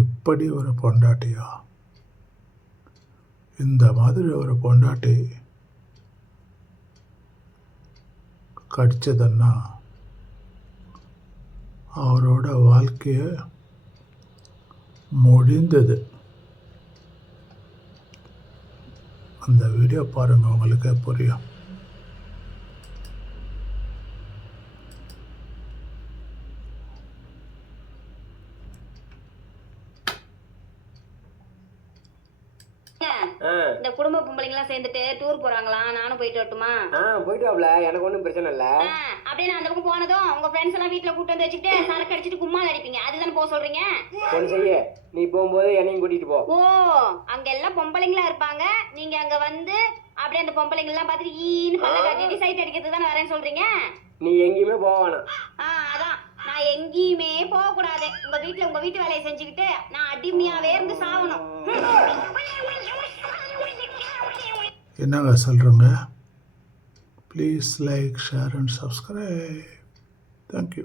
இப்படி ஒரு பொண்டாட்டியா? இந்த மாதிரி ஒரு பொண்டாட்டி கடிச்சதுன்னா அவரோட வாழ்க்கைய முடிந்தது. அந்த வீடியோ பாருங்க, உங்களுக்கே புரியும். இந்த குடும்ப பொம்பளைங்களாம் சேர்ந்துட்டு டூர் போறாங்களாம். நானும் போயிட்டு வரட்டுமா? போயிட்டு வாப்ல, எனக்கு ஒன்றும் பிரச்சனை இல்லை. அப்படியே நான் அந்த பக்கம் போனதும் உங்க ஃப்ரெண்ட்ஸ் எல்லாம் வீட்டுல கூட்டு வந்து வச்சுக்கிட்டு சரக்கு அடிச்சிட்டு கும்மால் அடிப்பீங்க. அதுதானே போக சொல்றீங்க? சரி செய்ய, நீ போகும்போது என்னையும் கூட்டிட்டு போ. ஓ, அங்க எல்லாம் பொம்பளைங்களா இருப்பாங்க. நீங்க அங்க வந்து அப்படியே அந்த பொம்பளைங்க எல்லாம் பார்த்துட்டு ஈன்னு பல்ல காட்டிட்டு சைட் அடிக்கிறதுக்கு தானே வரேன்னு சொல்றீங்க? நீ எங்கேயுமே போக வேணாம். அதான் நான் எங்கேயுமே போக கூடாது. உங்க வீட்டுல உங்க வீட்டு வேலையை செஞ்சுக்கிட்டு நான் அடிமையாவே இருந்து சாவணும். என்னங்க சொல்கிறோங்க? Please like, share and subscribe. Thank you.